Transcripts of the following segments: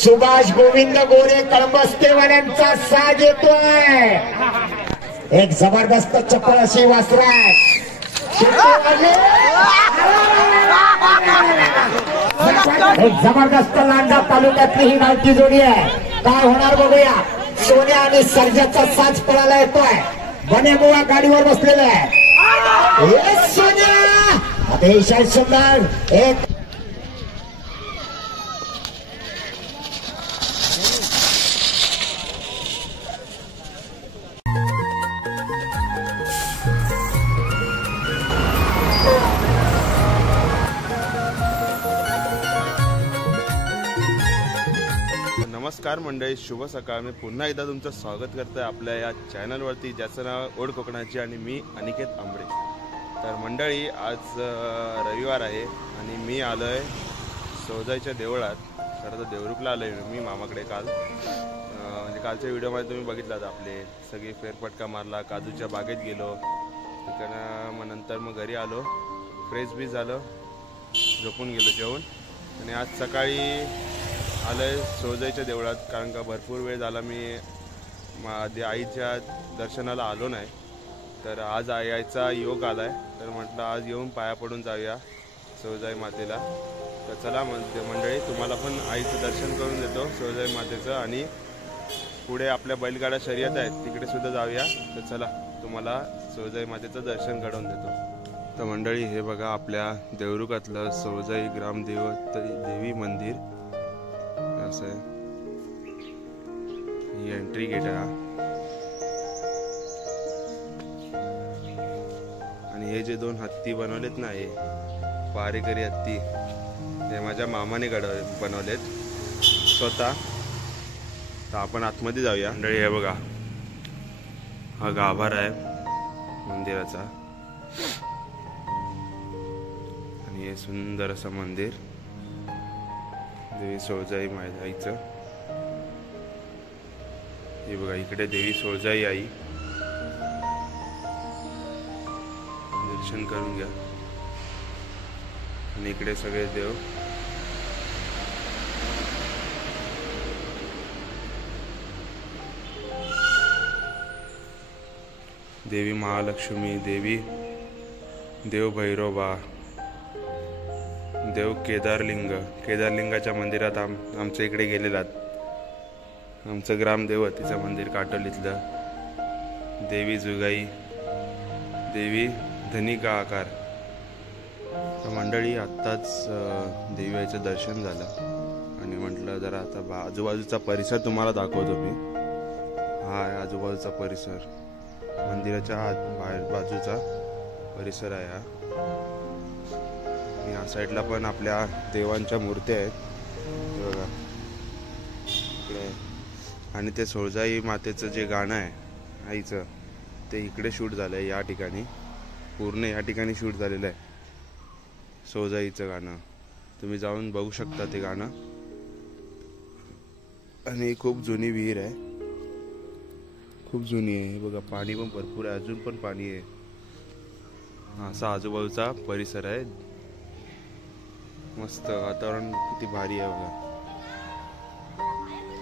सुभाष गोविंद गोरे कळंबस्तेवाल्यांचा साज येतोय. एक जबरदस्त चप्पल अशी वासराय. एक जबरदस्त लांजा तालुक्यातली ही गावठी जोडी आहे. काय होणार बघूया. सोन्या आणि सर्जाचा साज पळायला येतोय. बनेबुवा गाडीवर बसलेला आहे. सोन्या अतिशय सुंदर एक नमस्कार मंडळी, शुभ सकाळ. मी पुन्हा एकदा तुमचं स्वागत करतोय आपल्या या चॅनलवरती, ज्याचं नाव ओढ कोकणाची आणि मी अनिकेत आंबळे. तर मंडळी, आज रविवार आहे आणि मी आलोय सौजाईच्या देवळात. खरं तर देवरुखला आलोय मी मामाकडे काल. म्हणजे कालच्या व्हिडिओमध्ये तुम्ही बघितलात आपले सगळे फेरफटका मारला, काजूच्या बागेत गेलो तिकडनं. मग नंतर मग घरी आलो, फ्रेश बी झालं, झोपून गेलो जेवण. आणि आज सकाळी आलोय सौजाईच्या देवळात, कारण का भरपूर वेळ झाला मी आईच्या दर्शनाला आलो नाही. तर आज यायचा योग आलाय, तर म्हटलं आज येऊन पाया पडून जाऊया सौजाई मातेला. तर चला मंडळी, तुम्हाला पण आईचं दर्शन करून देतो सौजाई मातेचं. आणि पुढे आपल्या बैलगाडा शर्यत आहेत तिकडे सुद्धा जाऊया. तर चला तुम्हाला सौजाई मातेचं दर्शन घडवून देतो. तर मंडळी, हे बघा आपल्या देवरुखातलं सौजाई देवी मंदिर असं आहे. ही एंट्री गेट आहे. आणि हे जे दोन हत्ती बनवलेत ना, हे पारेकरी हत्ती, ते माझ्या मामाने बनवलेत स्वतः. तर आपण आतमध्ये जाऊया मंडळी. हे बघा, हा गाभारा आहे मंदिराचा आणि हे सुंदर असं मंदिर देवी सौजाई आईचं. हे बघा, इकडे देवी सौजाई आई, दर्शन करून घ्या. आणि इकडे सगळे देव. देवी महालक्ष्मी, देवी देव भैरोबा, देव केदारलिंगाच्या मंदिरात आमच्या इकडे गेलेलात. आमचं ग्रामदेवतीचं मंदिर काटोलीतलं. देवी जुगाई, देवी धनिका आकार. तर मंडळी, आत्ताच देवी आईचं दर्शन झालं आणि म्हटलं जरा आता आजूबाजूचा परिसर तुम्हाला दाखवतो मी. हा आहे आजूबाजूचा परिसर, मंदिराच्या बाजूचा परिसर आहे हा. या साईडला पण आपल्या देवांच्या मूर्त्या आहेत बघा इकडे. आणि ते सौजाई मातेचं जे गाणं आहे आईचं, ते इकडे शूट झालं आहे या ठिकाणी. पूर्ण या ठिकाणी शूट झालेलं आहे सौजाईचं गाणं. तुम्ही जाऊन बघू शकता ते गाणं. आणि खूप जुनी विहीर आहे, खूप जुनी आहे. बघा, पाणी पण भरपूर आहे, अजून पण पाणी आहे. असा आजूबाजूचा परिसर आहे. मस्त वातावरण, किती भारी आहे बघा.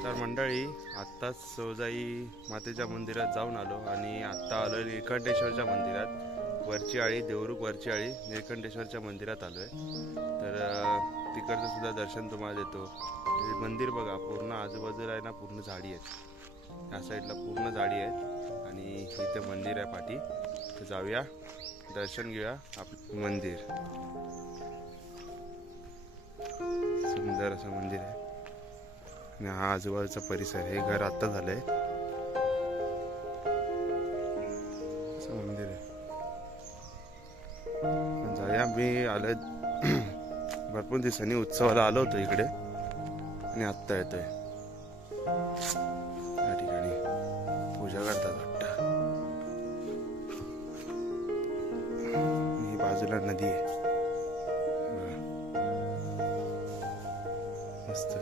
तर मंडळी, आत्ताच सौजाई मातेच्या मंदिरात जाऊन आलो आणि आत्ता आलो निळकंठेश्वरच्या मंदिरात. वरची आळी, देवरुख वरची आळी निळकंठेश्वरच्या मंदिरात आलोय. तर तिकडचं सुद्धा दर्शन तुम्हाला देतो. हे मंदिर बघा, पूर्ण आजूबाजूला आहे ना, पूर्ण झाडी आहेत. या साईडला पूर्ण झाडी आहेत आणि इथे मंदिर आहे पाठी. तर जाऊया, दर्शन घेऊया आपलं मंदिर. सुंदर असं मंदिर आहे आणि हा आजूबाजूचा परिसर. हे घर आता झालंय, असं मंदिर आहे. जाऊया. मी आलोय भरपूर दिवसांनी, उत्सवाला आलो होतो इकडे आणि आत्ता येतोय. या ठिकाणी पूजा करतात वाटतं. ही बाजूला नदी आहे मस्त.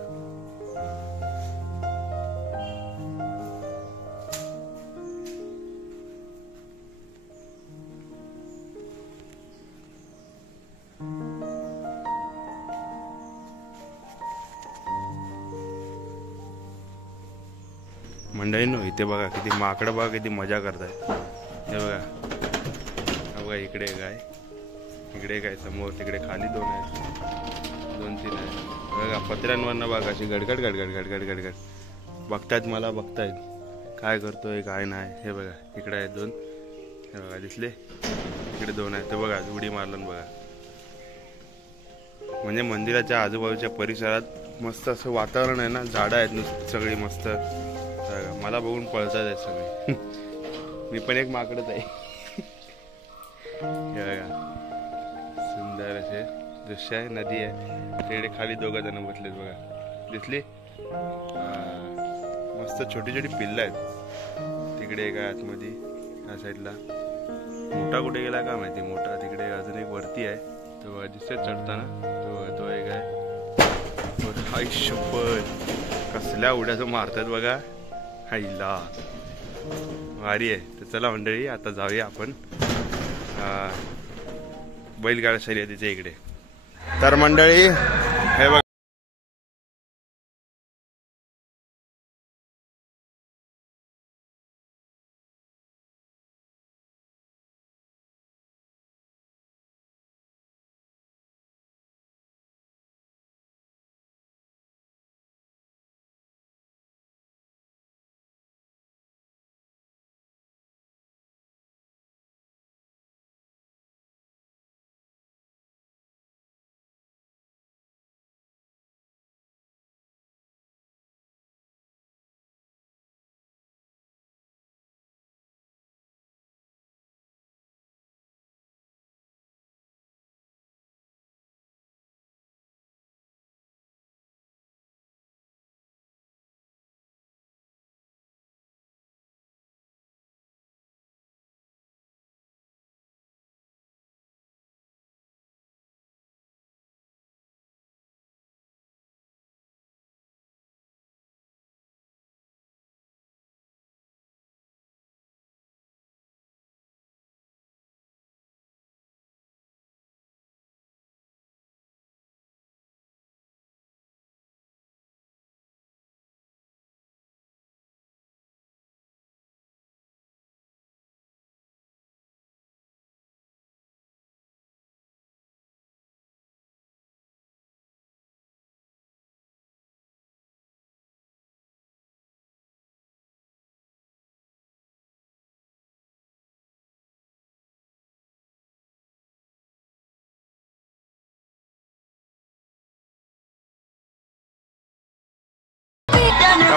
मंडळींनो इथे बघा किती माकडं बघा किती मजा करतायत. हे बघा बघा इकडे काय इकडे काय समोर तिकडे खाली 2 आहेत 2-3 आहेत बघा. पत्र्यांवरनं बघा अशी गडगड गडगड गडगड गडगड बघतायत मला बघतायत काय करतोय काय नाही. हे बघा इकडे आहेत 2 हे बघा दिसले इकडे 2 आहेत ते बघा उडी मारलं बघा. म्हणजे मंदिराच्या आजूबाजूच्या परिसरात मस्त असं वातावरण आहे ना. झाडं आहेत नुसती सगळी मस्त. मला बघून पळतात आहेत सगळे. मी पण एक माकडच आहे. हे बघा सुंदर असे दृश्य आहे. नदी आहे तिकडे खाली 2 जण बसलेत बघा दिसली. मस्त छोटी छोटी पिल्लं आहेत तिकडे काय आतमध्ये ह्या साईडला. मोठा कुठे गेला का माहिती. मोठा तिकडे अजून एक वरती आहे तो दिसतोय चढताना तो एक आहे. आयुष्यभर कसल्या उड्या तो मारतात बघा. आईला भारी आहे. तर चला मंडळी आता जाऊया आपण बैलगाडा शर्यतीच्या इकडे. तर मंडळी हे बघा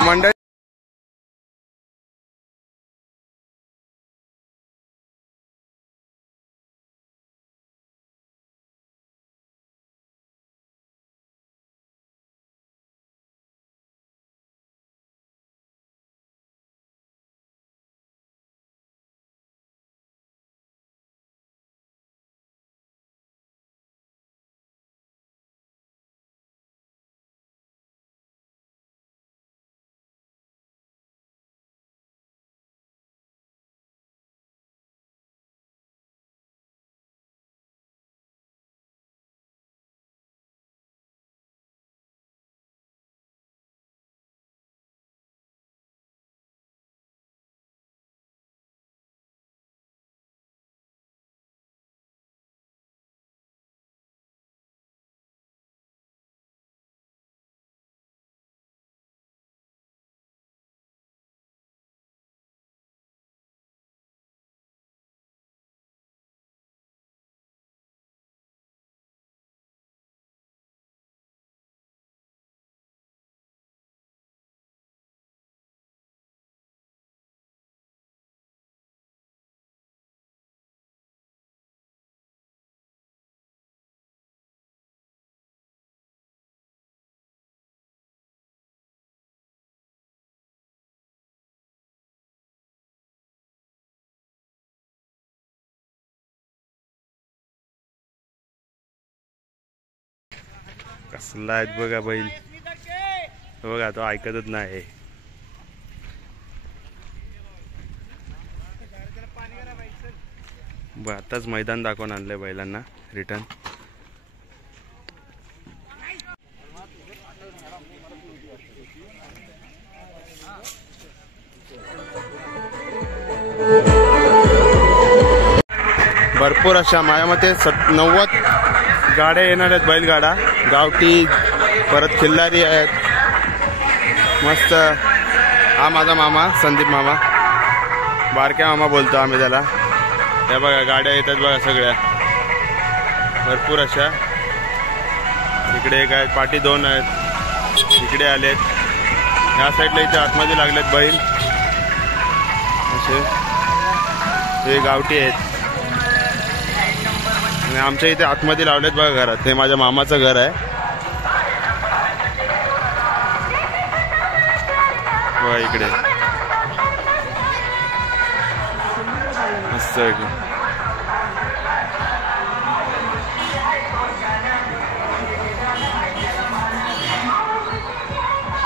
मंडळी कसला आहेत बघा बैल. बघा तो ऐकतच नाही. आताच मैदान दाखवून आणलंय बैलांना रिटर्न. भरपूर अशा माझ्या मते 90 गाड्या येणार आहेत, बैलगाडा गावठी परत खिल्लारी आहेत मस्त. हा माझा मामा संदीप मामा, बारक्या मामा बोलतो आम्ही त्याला. हे बघा गाड्या येतात बघा सगळ्या भरपूर अशा. इकडे एक आहेत, पाठी 2 आहेत, इकडे आलेत. ह्या साईडला इथे आतमध्ये लागलेत बैल असे. हे गावठी आहेत आणि आमच्या इथे आतमध्ये लावलेत बघा घरात. हे माझ्या मामाचं घर आहे बघा इकडे मस्त.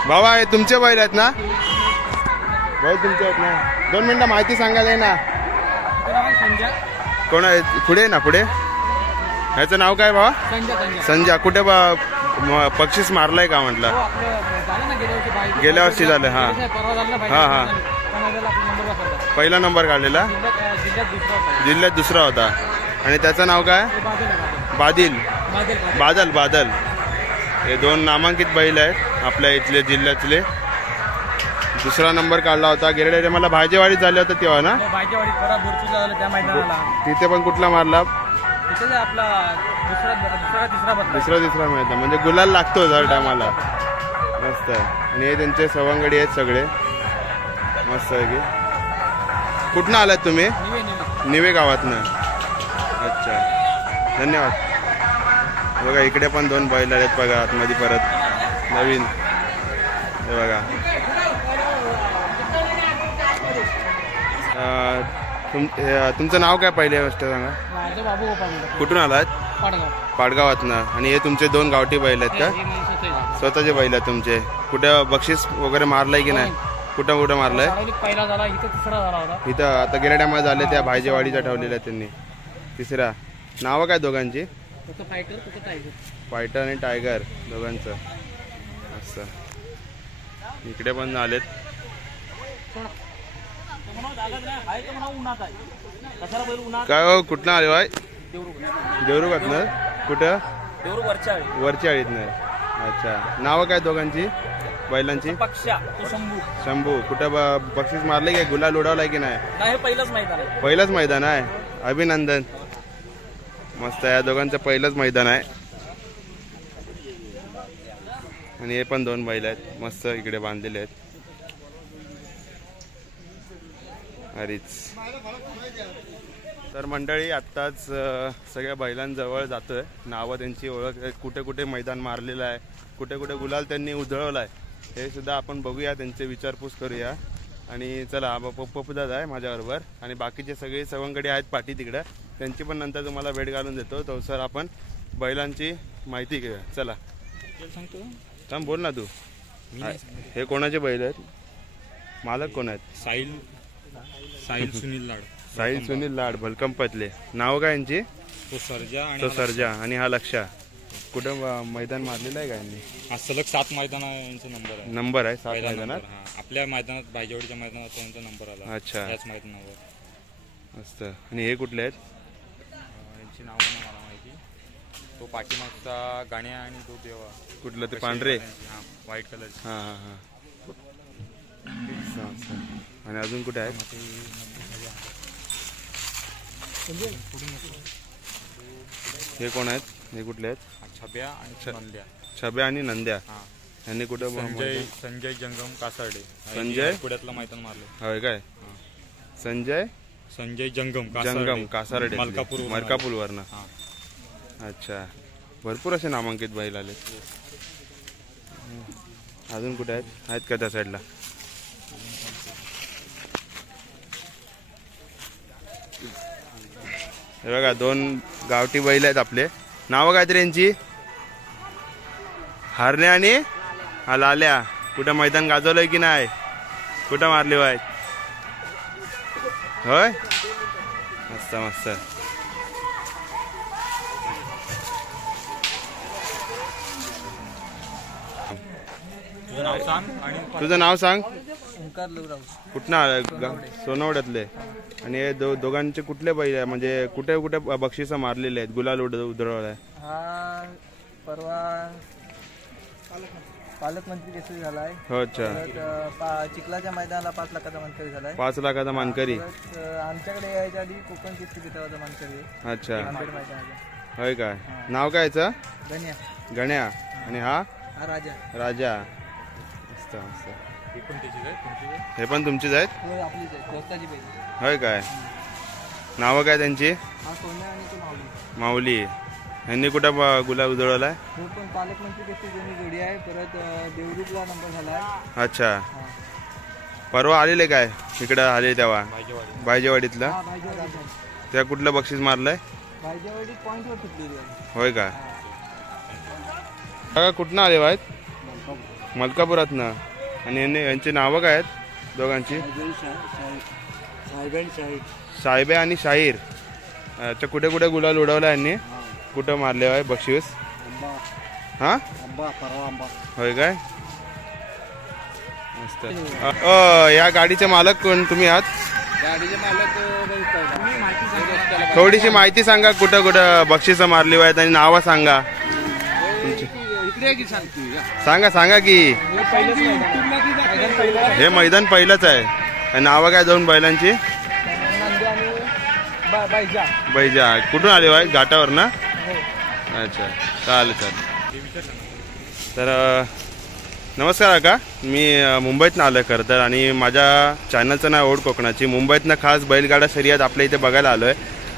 बाबा हे तुमचे बैल आहेत ना? बैल तुमचे आहेत ना? 2 मिनिटं माहिती सांगायला ना. कोण आहे पुढे ना? पुढे ह्याचं नाव काय बाबा? संजय. कुठे बक्षीस मारलाय का म्हटलं? गेल्या वर्षी झालं. हा हा हा पहिला नंबर काढलेला, जिल्ह्यात दुसरा होता. आणि त्याचं नाव काय? बादल. बादल. हे 2 नामांकित बैल आहेत आपल्या इथले जिल्ह्यातले. दुसरा नंबर काढला होता गेल्या मला भाजेवाडीत झाले होते तेव्हा ना? तिथे पण कुठला मारला? दुसरा तिसरा मिळता म्हणजे गुलाल लागतो हर टायमाला. मस्त आहे. आणि हे त्यांचे सवंगडी आहेत सगळे मस्त आहे की. कुठनं आलात तुम्ही? निवे गावातनं. अच्छा धन्यवाद. बघा इकडे पण 2 बैल आहेत बघा आतमध्ये परत नवीन. हे बघा तुमचं नाव काय पहिले गोष्ट सांगा? कुठून आलात? पाडगावातनं. आणि हे तुमचे 2 गावठी बैल आहेत का? स्वतःचे बैल आहेत तुमचे. कुठे बक्षीस वगैरे मारलंय की नाही? कुठं मारलंय? पहिला झाला, इथं तिसरा झाला होता. इथं आता गेल्या टायमाला झाले त्या भाजेवाडीचा ठेवलेला त्यांनी. तिसरा. नावं काय दोघांची? फायटर आणि टायगर दोघांचं असं. इकडे पण आलेत. काय हो कुठनं आले बाय? देवरुगातनं. कुठं? वरच्या आळीतनं. अच्छा नावं काय दोघांची बैलांची? शंभू. कुठं बक्षीस मारले काय? गुलाल उडवलाय की नाही? पहिलंच मैदान आहे. अभिनंदन. मस्त. या दोघांचं पहिलंच मैदान आहे. आणि हे पण 2 बैल आहेत मस्त इकडे बांधलेले आहेत. अरेच तर मंडळी आत्ताच सगळ्या बैलांजवळ जातोय. नावं त्यांची ओळख, कुठे कुठे मैदान मारलेलं आहे, कुठे कुठे गुलाल त्यांनी उधळवला आहे हे सुद्धा आपण बघूया, त्यांचे विचारपूस करूया. आणि चला पप्पूदादा आहे माझ्याबरोबर आणि बाकीचे सगळे सवंगडी आहेत पाठी तिकडं, त्यांची पण नंतर तुम्हाला भेट घालून देतो. तो सर आपण बैलांची माहिती घेऊया. चला थांब बोल ना तू. हे कोणाचे बैल आहेत? मालक कोण आहेत? साहिल सुनील लाड. साहिल सुनील लाड भलकंपतले. नाव काय यांची? तो सर्जा आणि हा लक्षा. कुठं मैदान मारलेलं आहे का यांनी? हा सलग 7 मैदान यांचा नंबर आहे. 7 मैदानात. आपल्या मैदानात भाईजवडच्या मैदानात त्यांचा नंबर आला. अच्छा त्याच मैदानावर मस्त. आणि हे कुठले आहेत? यांची नावं नाही मला माहिती. तो पाठीमागचा गाण्या आणि तो देवा. कुठलं ते पांढरे? White colour. हा हा हा. आणि अजून कुठे आहेत? हे कोण आहेत? हे कुठले आहेत? छब्या आणि नंद्या. यांनी कुठे? संजय जंगम कासारडे. संजय पुण्यातला मैदान मारले. होय काय? संजय जंगम कासारडे मलकापूर वरनं. अच्छा भरपूर असे नामांकित बैल आले. अजून कुठे आहेत का त्या साईडला? हे बघा 2 गावठी बैल आहेत आपले. नावं काय तरी यांची? हरण्या आणि हा लाल्या. कुठं मैदान गाजवलंय की नाही? कुठं मारले बाय? होय मस्त मस्त. तुझं नाव सांग. ओंकार लवराव कुठनं आलाय? सोनवड्यातले. आणि हे दोघांचे कुठले बैल आहे म्हणजे कुठे कुठे बक्षिसं मारलेले आहेत, गुलाल उधळवलाय? हा परवा पालकमंत्री केसरी झालाय. हो अच्छा. चिखलाच्या मैदानाला 5 लाखाचा मानकरी झालाय. 5 लाखाचा मानकरी. आमच्याकडे यायच्या आधी कोकण केसरी किताबाचा मानकरी. अच्छा मैदानाचा. होय काय? नाव काय याचं? गण्या. गण्या. आणि हा राजा. राजा. मस्त मस्त. हे पण तुमचीच आहेत? आपलीच आहे, दोस्ताची बैल. होय काय? नावं काय त्यांची? हा सोन्या आणि तो माऊली. माऊली. यांनी कुठं गुलाब उधळवलाय? तो पण पालकमंत्री केसरी दोन्ही जोडी आहे. परत देवरूपला नंबर झालाय. अच्छा. परवा आलेले काय इकडं आले तेव्हा? बायजेवाडीतला. त्या कुठलं बक्षीस मारलंय? बायजेवाडी पॉइंटवर सुटलेली आहे. होय काय? कुठनं आले आहेत? मलकापुरातनं. आणि यांची नावं काय आहेत दोघांची? साहेबे आणि शाहीर. अच्छा. कुठे कुठे गुलाल उडवला यांनी? कुठं मारले आहे बक्षीस? हा होय काय? मस्त. या गाडीचे मालक कोण तुम्ही आहात? गाडीचे मालक थोडीशी माहिती सांगा, कुठं कुठं बक्षिसं मारली आहेत आणि नावं सांगा. सांगा सांगा की. हे मैदान पहिलंच आहे. नावं काय दोन बैलांची? बैजा. कुठून आले बाय? घाटावर ना? अच्छा चालेल चालेल. तर नमस्कार काका. मी मुंबईतनं आलो आहे खरं तर, आणि माझ्या चॅनलचं नाव ओढ कोकणाची. मुंबईतनं खास बैलगाडा शर्यत आपल्या इथे बघायला आलो आहे.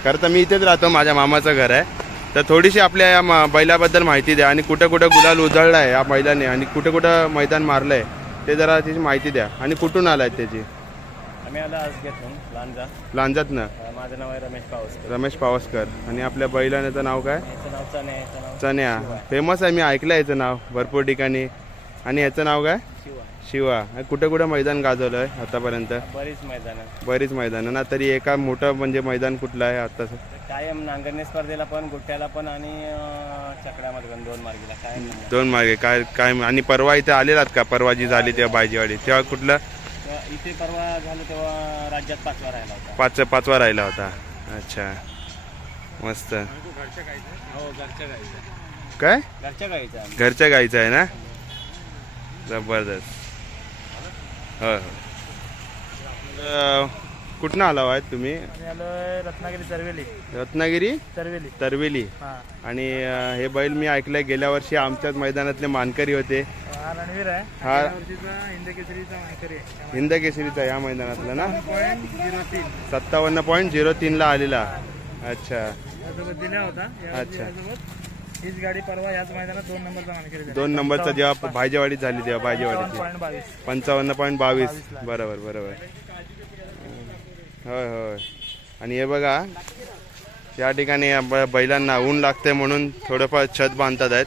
खरं तर मी इथेच राहतो, माझ्या मामाचं घर आहे. तर थोडीशी आपल्या या बैलाबद्दल माहिती द्या, आणि कुठं कुठं गुलाल उधळला आहे या बैलाने, आणि कुठं कुठं मैदान मारलं आहे ते जरा त्याची माहिती द्या. आणि कुठून आलाय त्याची? आम्ही आला आज घेतो लांजा. लांजातनं. माझं नाव आहे रमेश पावसकर. रमेश पावसकर. आणि आपल्या बैलाचं नाव काय? याचं नाव चण्या. याचं नाव चण्या. फेमस आहे, मी ऐकलं याचं नाव भरपूर ठिकाणी. आणि याचं नाव काय? शिवा. शिवा. कुठे कुठे मैदान गाजवलं आहे आतापर्यंत? बरीच मैदान ना. तरी एका मोठं म्हणजे मैदान कुठलं आहे आता? कायम नांगरणे स्पर्धेला पण, गुट्ट्याला पण, आणि चकड्यामध्ये पण 2 मार्गीला कायम. 2 मार्गे काय काय? आणि परवा इथे आलेलात का? परवा जी झाली तेव्हा बायजेवाडी, तेव्हा कुठलं? इथे परवा झालं तेव्हा राज्यात 5वा राहिला होता. 5वा राहिला होता. अच्छा मस्त. हो घरच्या गाईचा. काय? घरच्या गाईचा. घरच्या गाईचा आहे ना? जबरदस्त. हो हो. कुठनं आला आहेत तुम्ही? रत्नागिरी तरवेली. रत्नागिरी तरवेली. आणि हे बैल मी ऐकलंय गेल्या वर्षी आमच्याच मैदानातले मानकरी होते. रणवीर आहे. हा हिंदकेसरीचा मानकरी आहे. हिंदकेसरीचा या मैदानातला ना? 57.03 ला आलेला. अच्छा दिला होता. अच्छा. हीच गाडी परवा याच मैदानात 2 नंबरचा मानकरी. 2 नंबरचा जेव्हा बायजेवाडीत झाली तेव्हा बायजेवाडीची 55.22. बरोबर बरोबर. होय होय. आणि हे बघा या ठिकाणी बैलांना ऊन लागते म्हणून थोडंफार छत बांधतात आहेत.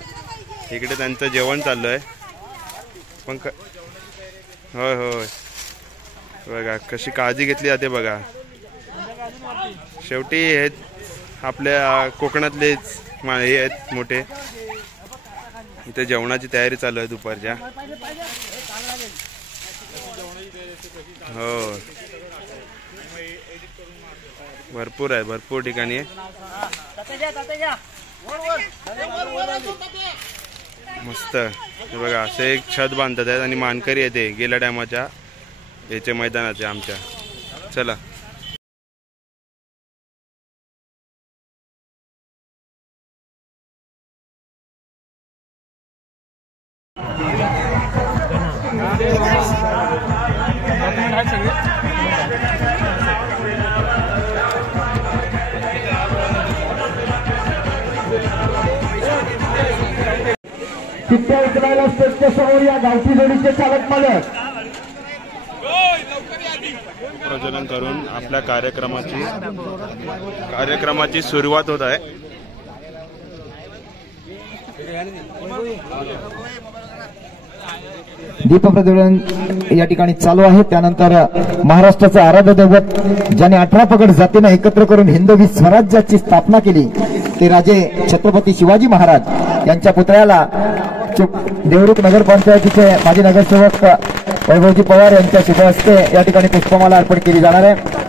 इकडे त्यांचं जेवण चाललं आहे. पण होय होय. बघा कशी काळजी घेतली जाते बघा. शेवटी हे आपल्या कोकणातलेच हे आहेत मोठे. इथे जेवणाची तयारी चालू आहे दुपारच्या. हो भरपूर आहे, भरपूर ठिकाणी. मस्त. बघा असे एक छत बांधतात आहेत आणि मानकरी येते गेल्या टायमाच्या याचे मैदानाचे आमच्या. चला चिठ्ठ्या उचलायला स्टेजच्या समोर या गावठी जोडीचे चालक मालक. प्रज्वलन करून आपल्या कार्यक्रमाची सुरुवात होत आहे. दीप प्रज्वलन या ठिकाणी चालू आहे. त्यानंतर महाराष्ट्राचं आराध्य दैवत ज्याने 18 पगड जातीनं एकत्र करून हिंदवी स्वराज्याची स्थापना केली ते राजे छत्रपती शिवाजी महाराज यांच्या पुतळ्याला देवरुख नगरपंचायतीचे माजी नगरसेवक वैभवजी पवार यांच्या शुभ हस्ते या ठिकाणी पुष्पमाला अर्पण केली जाणार आहे.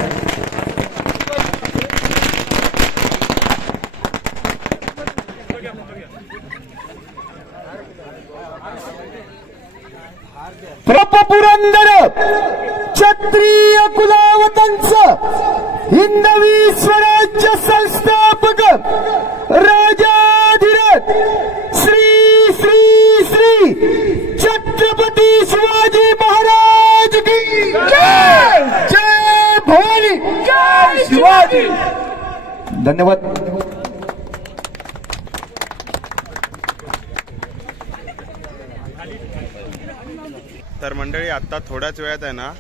पुरंदर क्षत्रिय कुलावतांच हिंदवी स्वराज्य संस्थापक राजाधिराज श्री श्री श्री छत्रपती शिवाजी महाराज की जय. जय भवानी, जय शिवाजी. धन्यवाद. तर मंडळी आत्ता थोड्याच वेळात आहे ना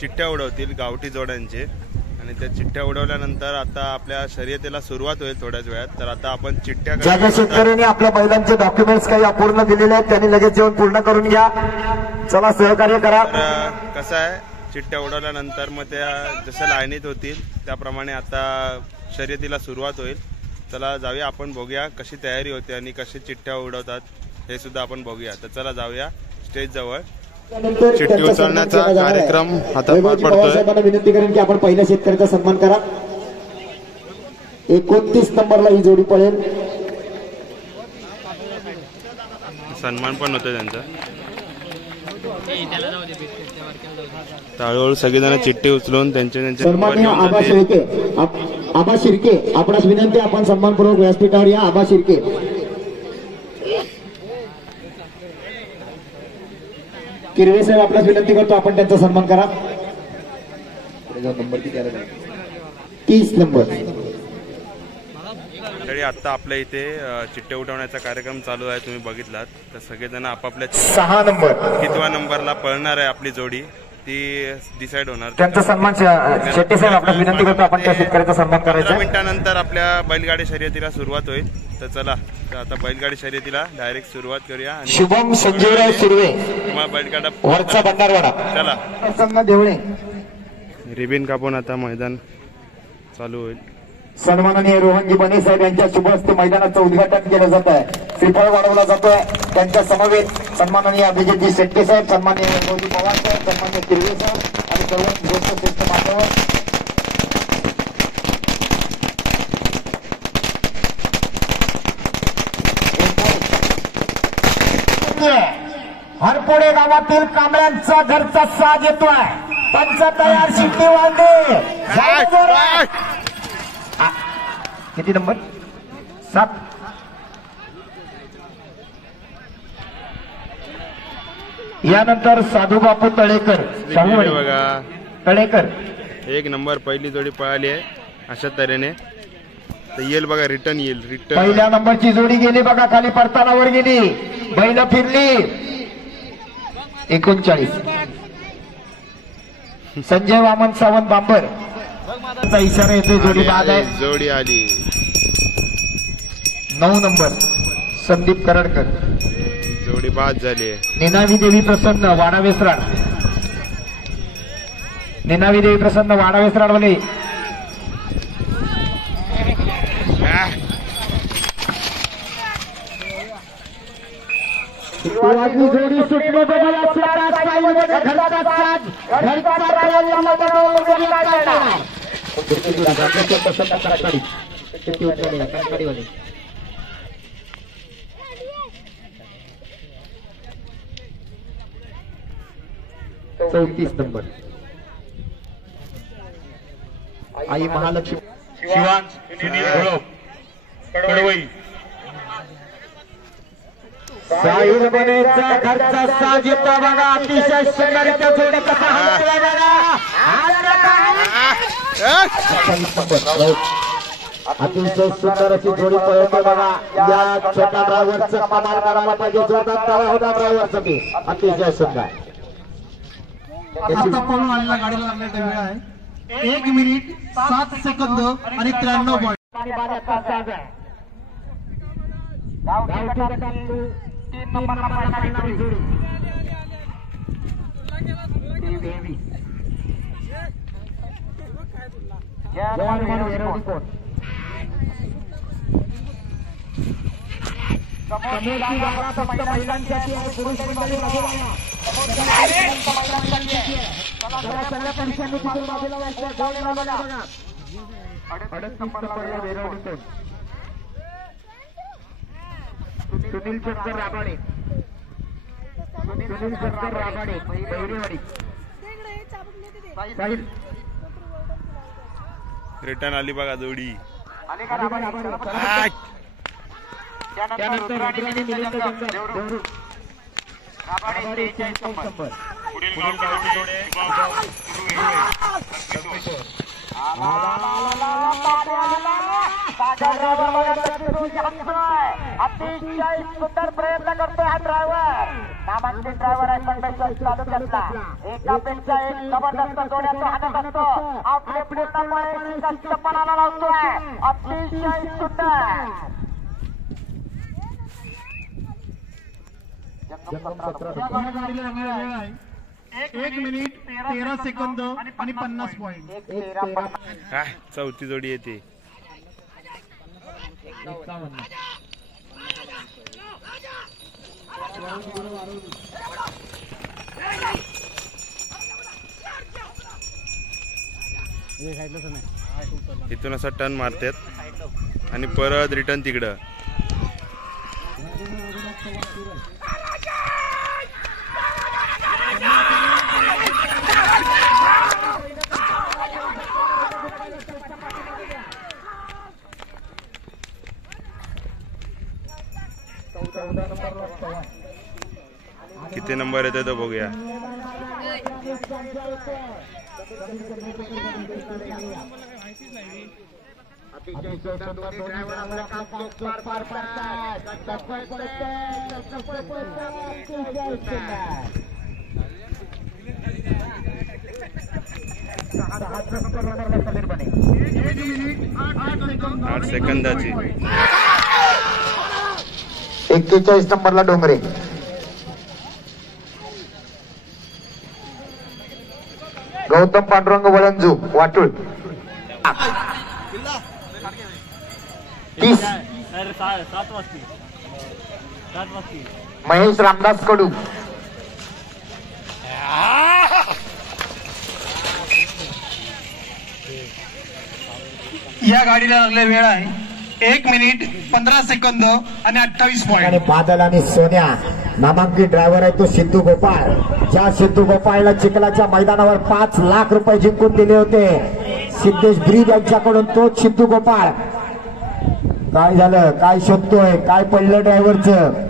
चिठ्ठ्या उडवतील गावठी जोड्यांचे आणि त्या चिठ्ठ्या उडवल्यानंतर आता आपल्या शर्यतीला सुरुवात होईल थोड्याच वेळात. तर आता आपण चिठ्ठ्या ज्या ज्या शेतकऱ्यांनी आपल्या बैलांचे डॉक्युमेंट्स काही अपूर्ण दिलेले आहेत त्यांनी लगेच जेवण पूर्ण करून घ्या. चला सहकार्य करा. तर कसं आहे चिठ्ठ्या उडवल्यानंतर मग त्या जसं लाईनीत होतील त्याप्रमाणे आता शर्यतीला सुरुवात होईल. चला जाऊया आपण बघूया कशी तयारी होते आणि कशी चिठ्ठ्या उडवतात हे सुद्धा आपण बघूया. तर चला जाऊया स्टेज जवळ. चिठ्ठी उचलण्याचा कार्यक्रम आता पार पडतोय. विनंती करेन की आपण पहिल्या शेतकऱ्याचा सन्मान करा. 29 नंबरला ही जोडी पळेल. सन्मान पण होतोय त्यांचा. हळूहळू सगळेजण चिठ्ठी उचलून त्यांचे सन्माननीय आबा शिर्के आपणास विनंती आपण सन्मानपूर्वक व्यासपीठावर या. आबा शिर्के किरवे साहेब आपल्यास विनंती करतो आपण त्यांचा सन्मान करा. नंबर किती आला? 30 नंबर. तरी आता आपल्या इथे चिठ्ठ्या उठवण्याचा कार्यक्रम चालू आहे तुम्ही बघितलात. तर सगळेजण आपापल्या 6 नंबर कितव्या नंबरला पळणार आहे आपली जोडी ती डिसाइड होणार. त्यांचा सन्मान शेट्टी साहेब आपल्यास विनंती करतो आपण त्या शेतकऱ्याचा सन्मान करायचा. 15 मिनिटानंतर आपल्या बैलगाडी शर्यतीला सुरुवात होईल. तर चला आता बैलगाडी शर्यतीला डायरेक्ट सुरुवात करूया. शुभम संजीवराव सुर्वे मग बैलगाडा वरचा भंडारवाडा. चला संघ देवळे रिबिन कापून आता मैदान चालू होईल. सन्माननीय रोहनजी बने साहेब यांच्या शुभ हस्ते मैदानाचं उद्घाटन केलं जात आहे. श्रीफळ वाढवला जातोय. त्यांच्या समवेत सन्माननीय अभिजितजी शेट्टी साहेब, सन्माननीय वैभवजी पवार साहेब, सन्माननीय किरवे साहेब आणि सर्व ज्येष्ठ श्रेष्ठ मान्यवर. हरपुडे गावातील कांबळ्यांचा घरचा साज येतोय. पंच तयार शिट्टी वांडे. किती नंबर? 7. यानंतर साधू बापू तळेकर बघा तळेकर 1 नंबर पहिली जोडी पळाली आहे अशा तऱ्हेने. तर येईल बघा रिटर्न येईल. रिटर्न पहिल्या नंबरची जोडी गेली बघा खाली परतानावर गेली. बैल फिरली. 39 संजय वामन सावंत बांबर इशारा येतोय. जोडी बाद आहे. जोडी आली. 9 नंबर संदीप करडकर. जोडी बाद झाली. निनावी देवी प्रसन्न वाडावेसराड. निनावी देवी प्रसन्न वाडावेसराड वाले जोडी सुटली. चौतीस नंबर आई महालक्ष्मी शिवांश कडवई. साहिल बनेचा घरचा साज येतो बघा. अतिशय सुंदर जोडी कसा हलतोय बघा. अतिशय सुंदर अशी जोडी पळतोय बघा. या छोट्या ड्रायव्हरचं कमाल करायला पाहिजे. जोरात तवा होता ड्रायव्हरचा बी अतिशय सुंदर. आता पळून आलेल्या गाडीला लागण्याचा वेळ आहे 1 मिनिट 7 सेकंद आणि 93 पॉईंट. महिलांसाठी पुरुष मंडळी सगळ्या पक्षांनी तिथून बाजूला बघा. 38 नंबरला वेरवडीतून सुनील शंकर राबाडे, बैरेवाडी. साहिल रिटर्न आली बघा जोडी. त्यानंतर रुद्राणी मिलिंद जंगल देवरू राबाडे 43 नंबर. अतिशय सुंदर प्रयत्न करतोय हा ड्रायव्हर. नामांकित ड्रायव्हर आहे संदेश तालुक्यातला. एकापेक्षा एक जबरदस्त जोड्याचा हातात असतो. आपले पूर्णपणे कष्टपणाला लावतोय. अतिशय सुंदर. 1 मिनिट 13 सेकंद आणि 50 पॉइंट. चौथी जोडी येते. इथून असं टर्न मारतात आणि परत रिटर्न तिकडं. किती नंबर येते तो बघूया. आठ सेकंदाची. 41 नंबरला डोंगरे. गौतम पांडुरंग वळंजू वाटूळ. 30 महेश रामदास कडू. या गाडीला लागले वेळ आहे 1 मिनिट 15 सेकंद आणि 28 पॉइंट. बादल आणि सोन्या नामांकित ड्रायव्हर आहे तो सिद्धू गोपाळ. ज्या सिद्धू गोपाळला चिखलाच्या मैदानावर 5 लाख रुपये जिंकून दिले होते सिद्धेश ब्रीद यांच्याकडून, तोच सिद्धू गोपाळ. काय झालं, काय शोधतोय, काय पडलं ड्रायव्हरचं.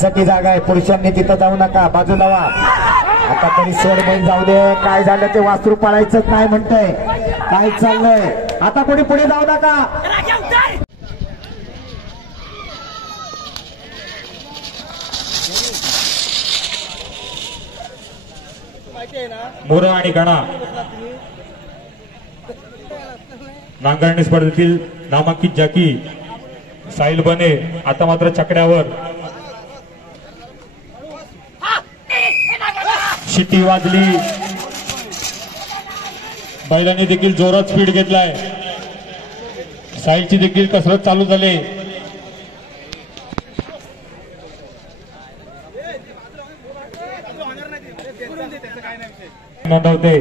साठी जागा आहे, पुरुषांनी तिथं जाऊ नका, बाजूला वा. आता तरी सोड बैल जाऊ दे. काय झालं ते वासरू पळायचंच नाही म्हणतंय. काय चाललंय आता, कोणी पुढे जाऊ नका. मोर आणि गणा नांगरणी स्पर्धेतील नामांकित जॅकी साहिल बने आता मात्र चकड्यावर. शिट्टी वाजली. बैलांनी देखील जोरात स्पीड घेतलाय. साहिलची देखील कसरत चालू झाली. नोंदवते.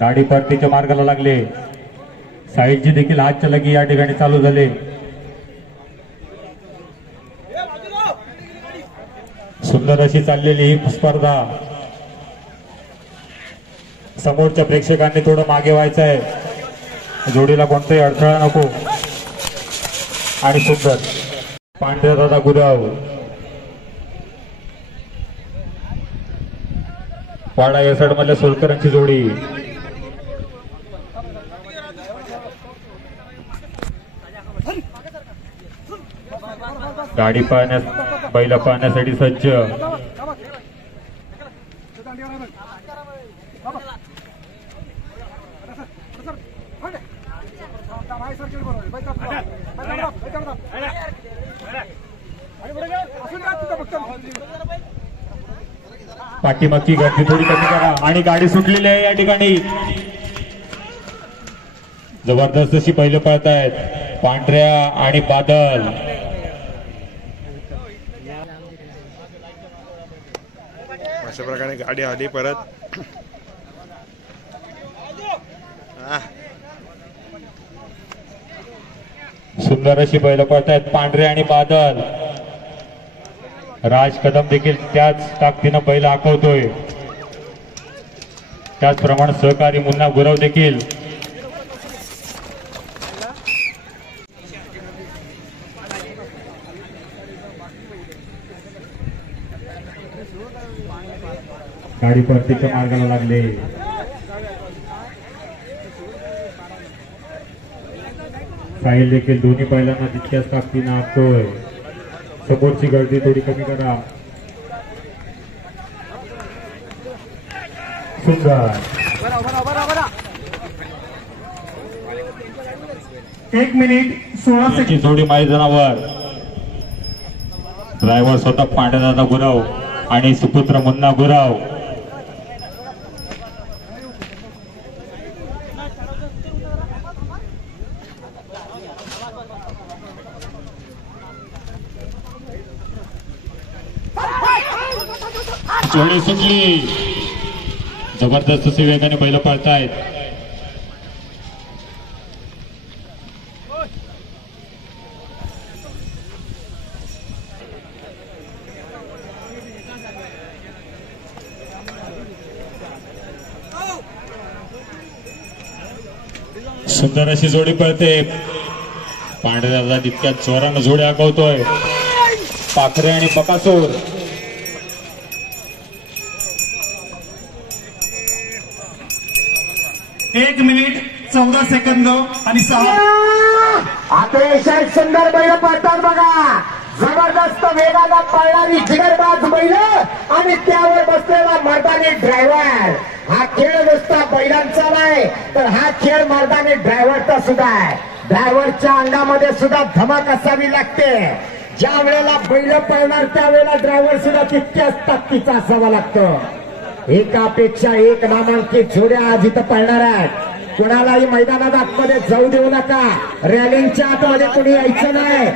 गाडी परतीच्या मार्गाला लागले. साहिलची देखील हातच्या लगी या ठिकाणी चालू झाले. सुंदर अशी चाललेली ही स्पर्धा. समोरच्या प्रेक्षकांनी थोडं मागे व्हायचं आहे. जोडीला कोणताही अडथळा नको. आणि सुंदर पांढऱ्या दादा गुराव वाडा या साइड मधल्या सोलकरांची जोडी. गाडी पाहण्यास बैला पाहण्यासाठी सज्ज. पाठीमागची गर्दी थोडी कमी करा आणि गाडी सुटलेली आहे या ठिकाणी. जबरदस्त अशी पहिले पळतायत पांढऱ्या आणि बादल. अशा प्रकारे गाडी आली परत. सुंदर अशी बैल पळतायत पांढरे आणि बादल. राज कदम देखील त्याच ताकदीनं बैल हाकवतोय. त्याचप्रमाणे सहकारी मुन्ना गुरव देखील. गाडी परतीच्या मार्गाला लागले. साहिल देखील दोन्ही बैलांना तितक्याच ताकदीनं हाकतोय. समोरची गर्दी थोडी कमी करा. सुंदर 1 मिनिट 16 सेकंद. जोडी मैदानावर. ड्रायव्हर स्वतः पांढऱ्यादादा गुरव आणि सुपुत्र मुन्ना गुरव. जोडी सुटली. जबरदस्त असे वेगाने बैल पळतायत. सुंदर अशी जोडी पळते. पांढऱ्यादादा तितक्या जोरानं जोडी हाकवतोय. पाखरे आणि बकासूर. एक मिनिट 14 सेकंद आणि 6. अतिशय सुंदर बैल पळतात बघा. जबरदस्त वेगाला पळणारी जिगरबाज बैल आणि त्यावर बसलेला मर्दानी ड्रायव्हर. हा खेळ नुसता बैलांचा नाही तर हा खेळ मर्दानी ड्रायव्हरचा सुद्धा आहे. ड्रायव्हरच्या अंगामध्ये सुद्धा धमक असावी लागते. ज्या वेळेला बैल पळणार त्यावेळेला ड्रायव्हर सुद्धा तितक्याच ताकदीचा असावा लागतो. एकापेक्षा एक नामांकित जोड्या आज इथं पळणार आहेत. कुणालाही मैदानात आतमध्ये जाऊ देऊ नका. रॅलिंगच्या आतमध्ये कुणी यायचं नाही.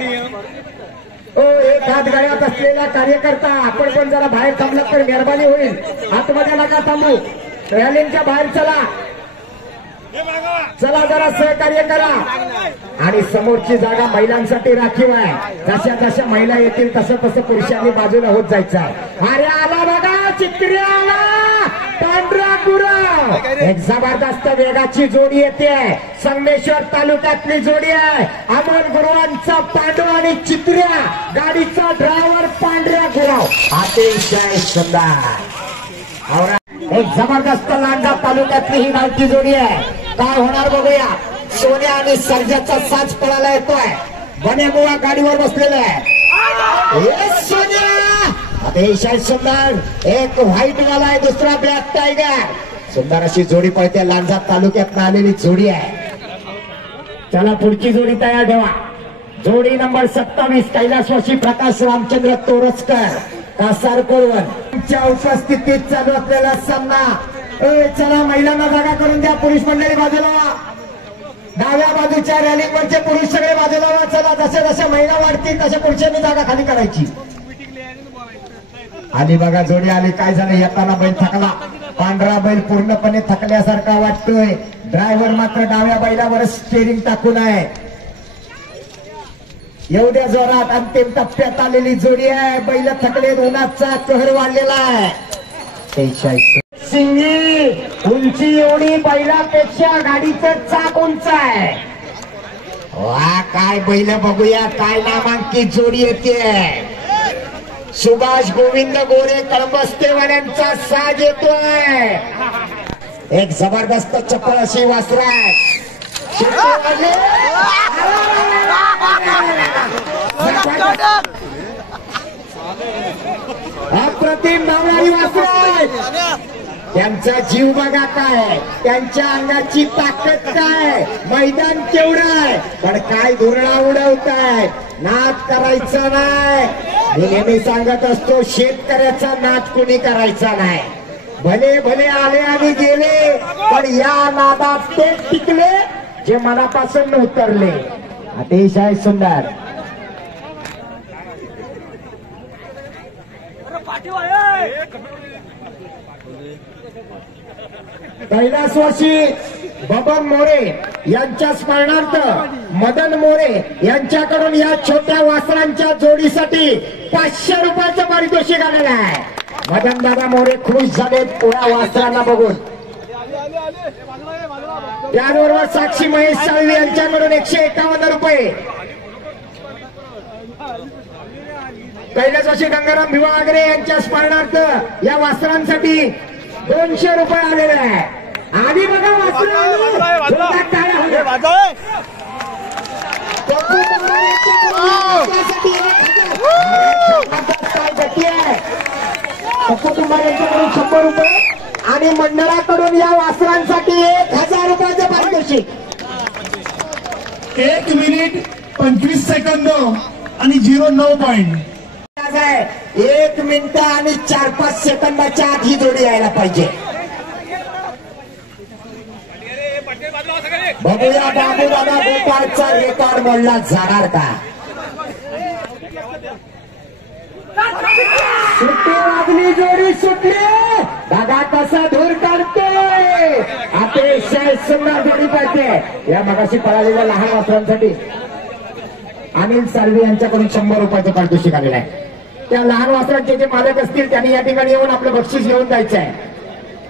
एक हात गळ्यात असलेला कार्यकर्ता आपण पण जरा बाहेर थांबलं तर मेहरबानी होईल. आतमध्ये नका थांबू. रॅलिंगच्या बाहेर चला. चला जरा सहकार्य करा. आणि समोरची जागा महिलांसाठी राखीव आहे. जशा जशा महिला येतील तसं तसं पुरुषांनी बाजूला होत जायचं आहे. अरे आला बघा चित्री आला पांढरा गुरव. एक जबरदस्त वेगाची जोडी येते. संगमेश्वर तालुक्यातली जोडी आहे. अमोल गुरुवांचा पांडू आणि चित्र्या. गाडीचा ड्रायव्हर पांढऱ्या गुरव. अतिशय सुंदर. एक जबरदस्त लांजा तालुक्यातली ही गावची जोडी आहे. काय होणार बघूया. सोन्या आणि सर्जाचा साज पळायला येतोय. बनेमुवा गाडीवर बसलेला आहे. सोन्या अतिशय सुंदर. एक व्हाईट वाला आहे दुसरा ब्लॅक टायगर. सुंदर अशी जोडी पळते. लांजा तालुक्यात आलेली जोडी आहे. चला पुढची जोडी तयार ठेवा. जोडी नंबर 27 कैलासवासी प्रकाश रामचंद्र तोरसकर कासार कोळवण च्या उपस्थितीत चालू असलेला सामना. चला महिलांना जागा करून द्या. पुरुष मंडळी बाजूला व्हा. डाव्या बाजूच्या रॅलिंगवरचे पुरुष सगळे बाजूला व्हा. चला जसे जसे महिला वाढतील तशा पुरुषांनी जागा खाली करायची. आली बघा जोडी आली. काय झालं येताना बैल थकला. पांढरा बैल पूर्णपणे थकल्यासारखा वाटतोय. ड्रायव्हर मात्र डाव्या बैलावर स्टेरिंग टाकून आहे. एवढ्या जोरात अंतिम टप्प्यात आलेली जोडी आहे. बैल थकले. उन्हाचा कहर वाढलेला आहे. सिंगी उंची एवढी बैलापेक्षा गाडीचं चाक उंच आहे. वा काय बैल बघूया. काय नामांकित जोडी येते. सुभाष गोविंद गोरे कळंबस्तेवाल्यांचा साज येतोय. एक जबरदस्त चप्पल अशी वासरा आहे. अप्रतिम धावणारी वासरे. त्यांचा जीव बघा काय. त्यांच्या अंगाची ताकद काय. मैदान केवढं आहे पण काय धुरळा उडवताय. नाच करायचा नाही. मी नेहमी सांगत असतो, शेतकऱ्याचा नाच कुणी करायचा नाही. भले भले आले आणि गेले, पण या नादात ते टिकले जे मनापासून उतरले. अतिशय सुंदर. कैलासवासी बबन मोरे यांच्या स्मरणार्थ मदन मोरे यांच्याकडून या छोट्या वासरांच्या जोडीसाठी 500 रुपयाचं पारितोषिक आलेलं आहे. मदन दादा मोरे खुश झालेत या वासरांना बघून. त्याबरोबर साक्षी महेश साळवी यांच्याकडून 151 रुपये. कैलासवासी गंगाराम भिवागरे यांच्या स्मरणार्थ या वासरांसाठी 200 रुपये आलेले आहे. आधी बघा कुमार यांच्याकडून 100 रुपये आणि मंडळाकडून या वासरांसाठी 1000 रुपयाचं पारितोषिक. 1 मिनिट 25 सेकंद आणि 0.9 पॉइंट. 1 मिनिट आणि 4-5 सेकंदाच्या आत ही जोडी यायला पाहिजे. बघूया बाबू दादा गोपाळचा रेकॉर्ड मोडला जाणार का. सुट्टी वाजली, जोडी सुटली. दादा कसा धूर काढतोय. अतिशय सुंदर जोडी पाहिजे. या मगाशी पळालेल्या लहान वासरांसाठी अनिल साळवी यांच्याकडून 100 रुपयाचं पारितोषिक आलेलं आहे. त्या लहान वासरांचे जे मालक असतील त्यांनी या ठिकाणी येऊन आपलं बक्षीस घेऊन जायचं आहे.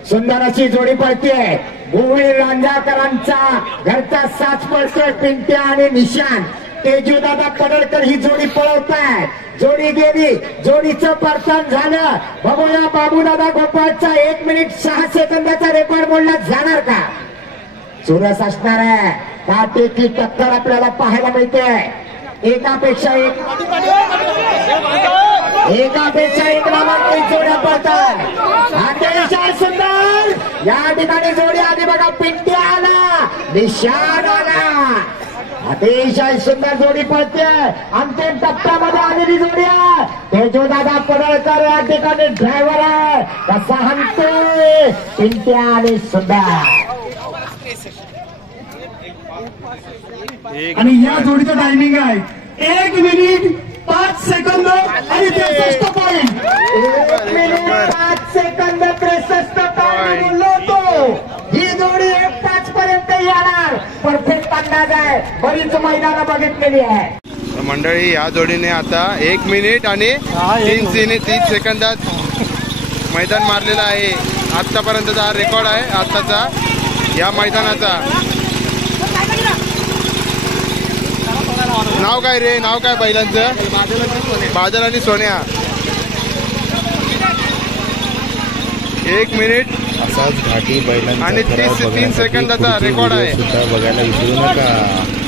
सुंदर अशी जोडी पळते. भुवई रांजाकरांचा घरचा साच पळतोय. पिंट्या आणि निशान. तेजूदादा पडळकर ही जोडी पळवताय. जोडी गेली, जोडीचं परतन झालं. बघूया बाबूदादा गोपाळचा 1 मिनिट 6 सेकंदाचा रेकॉर्ड मोडला जाणार का. चुरस असणार आहे. काटेकी टक्कर आपल्याला पाहायला मिळते. एकापेक्षा एक नामांकित जोड्या पडतात. अतिशय सुंदर या ठिकाणी जोडी. आधी बघा पिंट्या आला, निशान आला. अतिशय सुंदर जोडी पडते. अंतिम टप्प्यामध्ये आलेली जोडी आहे. तेजोदादा पडळकर या ठिकाणी ड्रायव्हर आहे. कसा हंतोय पिंट्या आणि सुंदर. आणि या जोडीचं टायमिंग आहे 1 मिनिट 5 सेकंद आणि 63 पॉइंट. 1 मिनिट 5 सेकंद 63 पॉइंट बोललो होतो. ही जोडी 1-5 पर्यंत येणार. परफेक्ट अंदाज आहे. बरीच मैदानं बघितलेली आहे. मंडळी या जोडीने आता 1 मिनिट आणि 30 सेकंदात मैदान मारलेलं आहे. आतापर्यंतचा हा रेकॉर्ड आहे आताचा या मैदानाचा. नाव काय रे, नाव काय बैलांचं? बादल आणि सोन्या. 1 मिनिट असाच घाटी बैलांचा आणि 30 सेकंदाचा रेकॉर्ड आहे. बघायला विसरू नका.